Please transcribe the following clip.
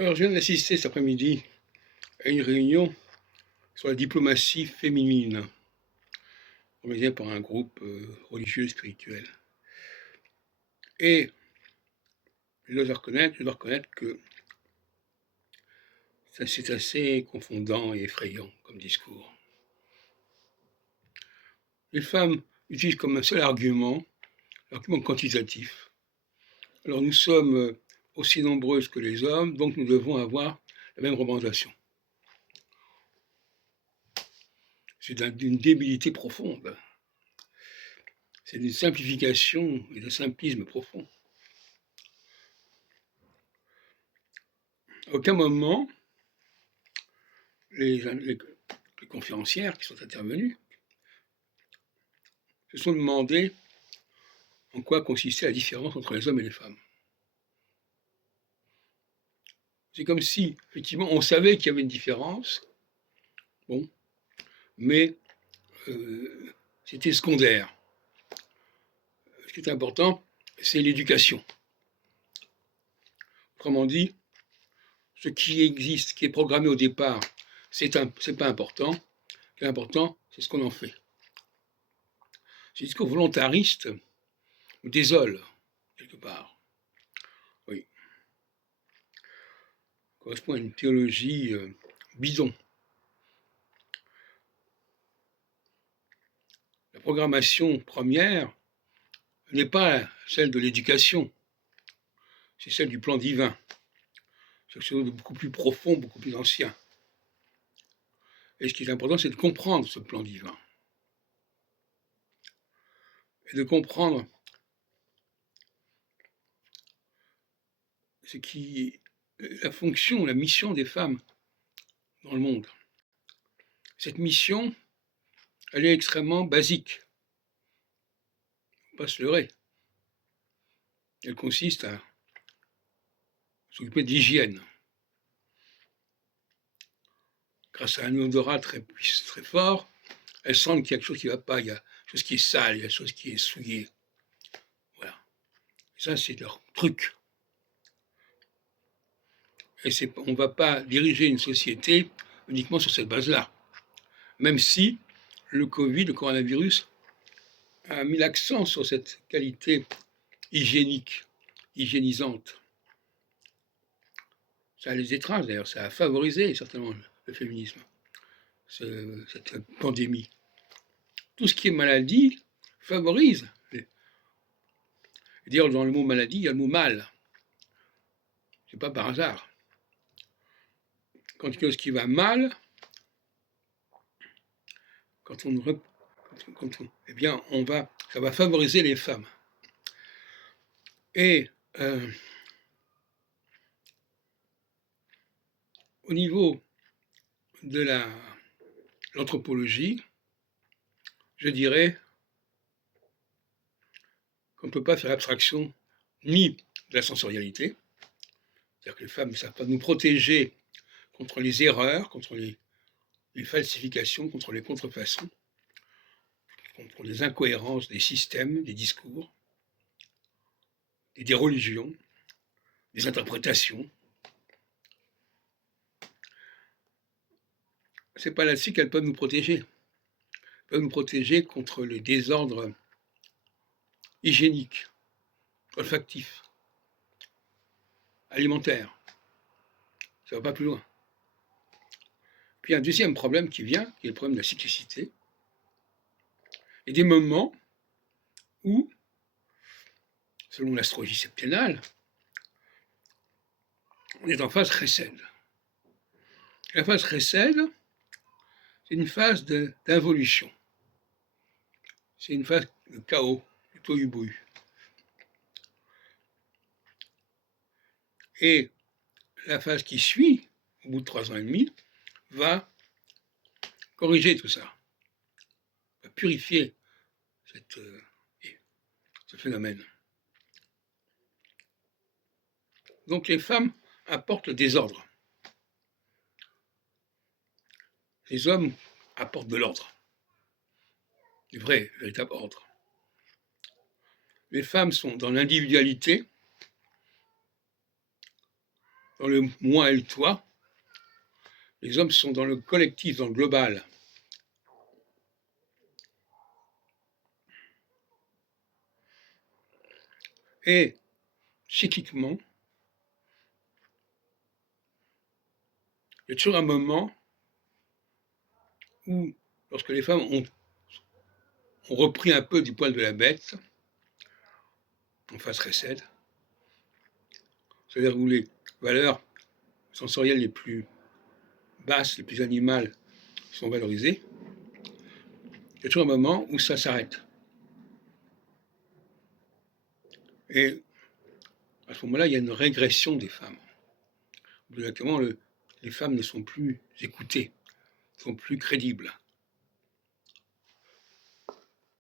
Alors, je viens d'assister cet après-midi à une réunion sur la diplomatie féminine, organisée par un groupe religieux et spirituel. Et je dois reconnaître que c'est assez confondant et effrayant comme discours. Les femmes utilisent comme un seul argument l'argument quantitatif. Alors, nous sommes aussi nombreuses que les hommes, donc nous devons avoir la même représentation. C'est d'une débilité profonde. C'est d'une simplification et d'un simplisme profond. À aucun moment, les conférencières qui sont intervenues se sont demandé en quoi consistait la différence entre les hommes et les femmes. C'est comme si, effectivement, on savait qu'il y avait une différence, bon, mais c'était secondaire. Ce qui est important, c'est l'éducation. Autrement dit, ce qui existe, qui est programmé au départ, c'est pas important. Ce qui est important, c'est ce qu'on en fait. Ce discours volontariste nous désole, quelque part. Oui. Correspond à une théologie bidon. La programmation première n'est pas celle de l'éducation, c'est celle du plan divin. C'est quelque chose de beaucoup plus profond, beaucoup plus ancien. Et ce qui est important, c'est de comprendre ce plan divin. Et de comprendre ce qui est la fonction, la mission des femmes dans le monde. Cette mission, elle est extrêmement basique. Il ne faut pas se leurrer. Elle consiste à s'occuper de l'hygiène. Grâce à un odorat très fort, elles sentent qu'il y a quelque chose qui ne va pas, il y a quelque chose qui est sale, il y a quelque chose qui est souillé. Voilà. Et ça, c'est leur truc. Et on ne va pas diriger une société uniquement sur cette base-là. Même si le Covid, le coronavirus, a mis l'accent sur cette qualité hygiénique, hygiénisante. Ça a les étranges d'ailleurs, ça a favorisé certainement le féminisme, cette pandémie. Tout ce qui est maladie favorise. D'ailleurs, dans le mot maladie, il y a le mot mal. C'est pas par hasard. Quand quelque chose qui va mal, eh bien, ça va favoriser les femmes. Et au niveau de l'anthropologie, je dirais qu'on ne peut pas faire abstraction ni de la sensorialité, c'est-à-dire que les femmes ne savent pas nous protéger contre les erreurs, contre les falsifications, contre les contrefaçons, contre les incohérences des systèmes, des discours, et des religions, des interprétations. C'est pas là-dessus qu'elles peuvent nous protéger. Elles peuvent nous protéger contre le désordre hygiénique, olfactif, alimentaire. Ça va pas plus loin. Puis un deuxième problème qui vient, qui est le problème de la cyclicité, et des moments où, selon l'astrologie septennale, on est en phase Chesed. La phase Chesed, c'est une phase d'involution. C'est une phase de chaos, de tohu-bohu. Et la phase qui suit, au bout de 3 ans et demi, va corriger tout ça, va purifier ce phénomène. Donc les femmes apportent le désordre. Les hommes apportent de l'ordre, du vrai, véritable ordre. Les femmes sont dans l'individualité, dans le moi et le toi, les hommes sont dans le collectif, dans le global. Et cycliquement, il y a toujours un moment où, lorsque les femmes ont repris un peu du poil de la bête, en face recède, c'est-à-dire où les valeurs sensorielles les plus basses, les plus animales sont valorisées, il y a toujours un moment où ça s'arrête. Et à ce moment-là, il y a une régression des femmes. Exactement, les femmes ne sont plus écoutées, ne sont plus crédibles.